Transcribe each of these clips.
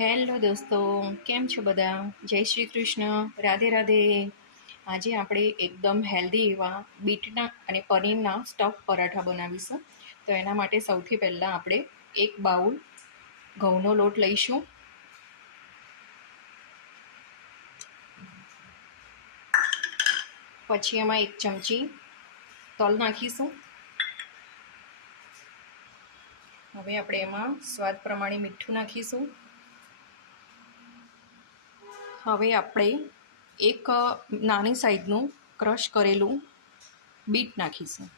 Hello દોસ્તો, કેમ છો બધા? જય શ્રી કૃષ્ણ, રાધે રાધે. આજે આપણે એકદમ હેલ્ધી એવા બીટના અને પનીરના સ્ટફ પરાઠા બનાવીશું. તો એના માટે સૌથી પહેલાં આપણે એક બાઉલ ઘઉંનો લોટ લઈશું. પછી એમાં 1 ચમચી તલ નાખીશું. હવે આપણે એમાં સ્વાદ પ્રમાણે મીઠું નાખીશું. હવે આપણે એક નાની સાઈઝનું ક્રશ કરેલું બીટ નાખીશું.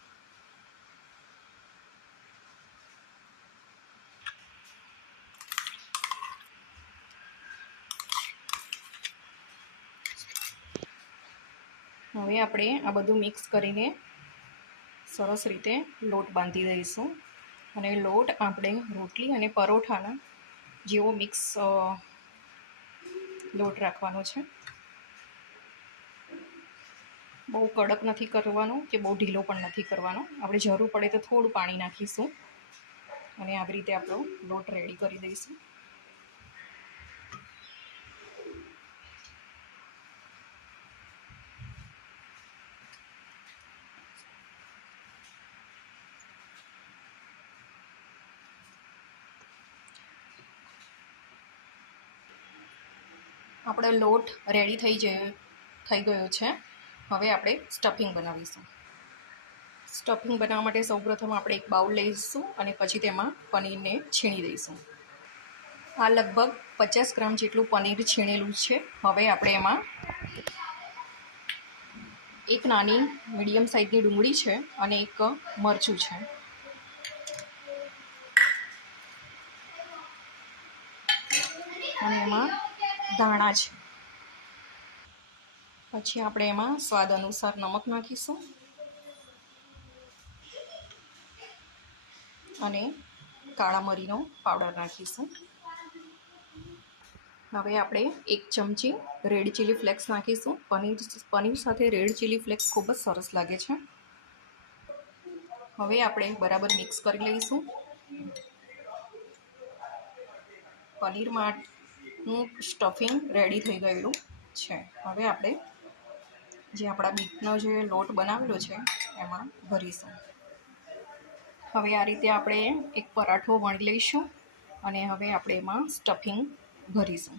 હવે આપણે આ બધું મિક્સ કરીને સરસ રીતે લોટ બાંધી દઈશું. અને લોટ આપણે રોટલી અને પરોઠાના જેવો મિક્સ લોટ રાખવાનો છે. બહુ કડક નથી કરવાનો કે બહુ ઢીલો પણ નથી કરવાનો. આપણે જરૂર પડે તો થોડું પાણી નાખીશું અને આવી રીતે આપણો લોટ રેડી કરી દઈશું. આપણો લોટ રેડી થઈ ગયો છે. હવે આપણે સ્ટફિંગ બનાવીશું. સ્ટફિંગ બનાવવા માટે સૌપ્રથમ આપણે એક બાઉલ લઈશું અને પછી તેમાં પનીરને છીણી દઈશું. આ લગભગ 50 ગ્રામ જેટલું પનીર છીણેલું છે. હવે આપણે એમાં એક નાની મીડિયમ સાઇઝની ડુંગળી છે અને એક મરચું છે. અને એમાં ધાણા છે. પછી આપણે એમાં સ્વાદ અનુસાર નમક નાખીશું અને કાળા મરીનો પાવડર નાખીશું. હવે આપણે 1 ચમચી રેડ ચીલી ફ્લેક્સ નાખીશું. પનીર સાથે રેડ ચીલી ફ્લેક્સ ખૂબ જ સરસ લાગે છે. હવે આપણે બરાબર મિક્સ કરી લઈશું. પનીરનું સ્ટફિંગ રેડી થઈ ગયેલું છે. હવે આપણે જે આપણા બીટનો જે લોટ બનાવેલો છે એમાં ભરીશું. હવે આ રીતે આપણે એક પરાઠો વણી લઈશું અને હવે આપણે એમાં સ્ટફિંગ ભરીશું.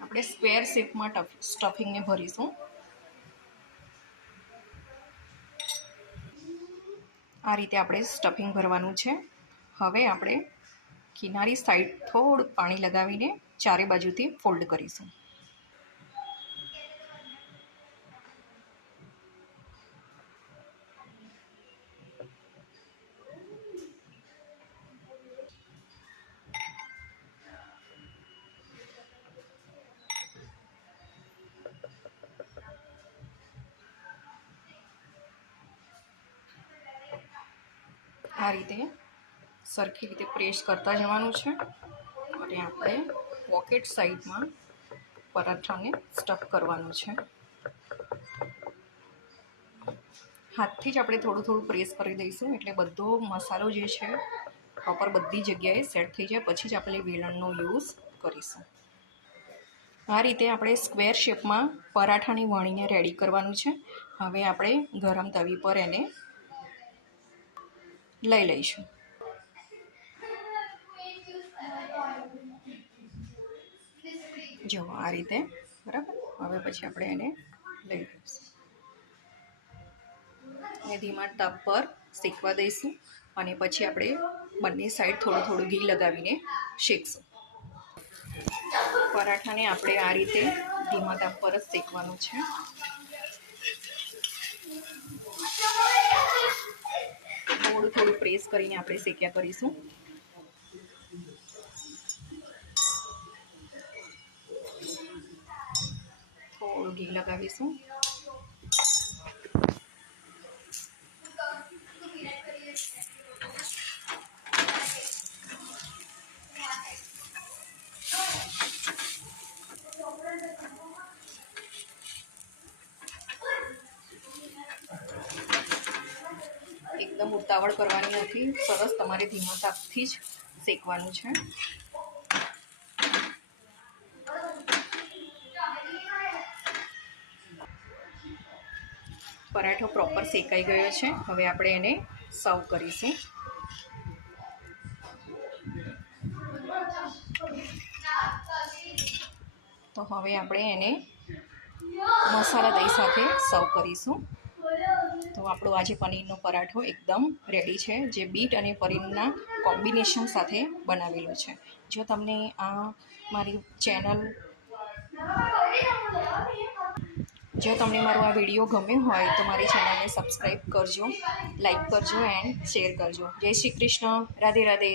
આપણે સ્ક્વેર શેપમાં સ્ટફિંગને ભરીશું. આ રીતે આપણે સ્ટફિંગ ભરવાનું છે. હવે આપણે કિનારી સાઈડ થોડું પાણી લગાવીને ચારે બાજુથી ફોલ્ડ કરીશું. આ રીતે સરખી રીતે પ્રેસ કરતા જવાનું છે અને આપણે પોકેટ સાઈડમાં પરાઠાને સ્ટફ કરવાનું છે. હાથથી જ આપણે થોડું થોડું પ્રેસ કરી દઈશું એટલે બધો મસાલો જે છે પ્રોપર બધી જગ્યાએ સેટ થઈ જાય. પછી જ આપણે વેલણનો યુઝ કરીશું. આ રીતે આપણે સ્ક્વેર શેપમાં પરાઠાની વણીને રેડી કરવાનું છે. હવે આપણે ગરમ તવી પર એને લઈ લઈશું. જો આ રીતે બરાબર. હવે પછી આપણે એને લઈ લઈશું અને ધીમા તાપ પર શેકવા દઈશું અને પછી આપણે બંને સાઈડ થોડું થોડું ઘી લગાવીને શેકશું. પરાઠાને આપણે આ રીતે ધીમા તાપ પર જ શેકવાનું છે. થોડું થોડું પ્રેસ કરીને આપણે શેક્યા કરીશું. થોડું ઘી લગાવીશું. એકદમ ઉતાવળ કરવાની નથી, સરસ તમારે ધીમા તાપથી જ શેકવાનું છે. પરાઠો પ્રોપર શેકાઈ ગયો છે. હવે આપણે એને સર્વ કરીશું. તો હવે આપણે એને મસાલા દહીં સાથે સર્વ કરીશું. તો આપણો આજે પનીરનો પરાઠો એકદમ રેડી છે, જે બીટ અને પનીરના કોમ્બિનેશન સાથે બનાવેલો છે. જો તમને આ મારી ચેનલ જો તમને મારો આ વિડીયો ગમ્યો હોય તો મારી ચેનલને સબસ્ક્રાઈબ કરજો, લાઈક કરજો એન્ડ શેર કરજો. જય શ્રી કૃષ્ણ. રાધે રાધે.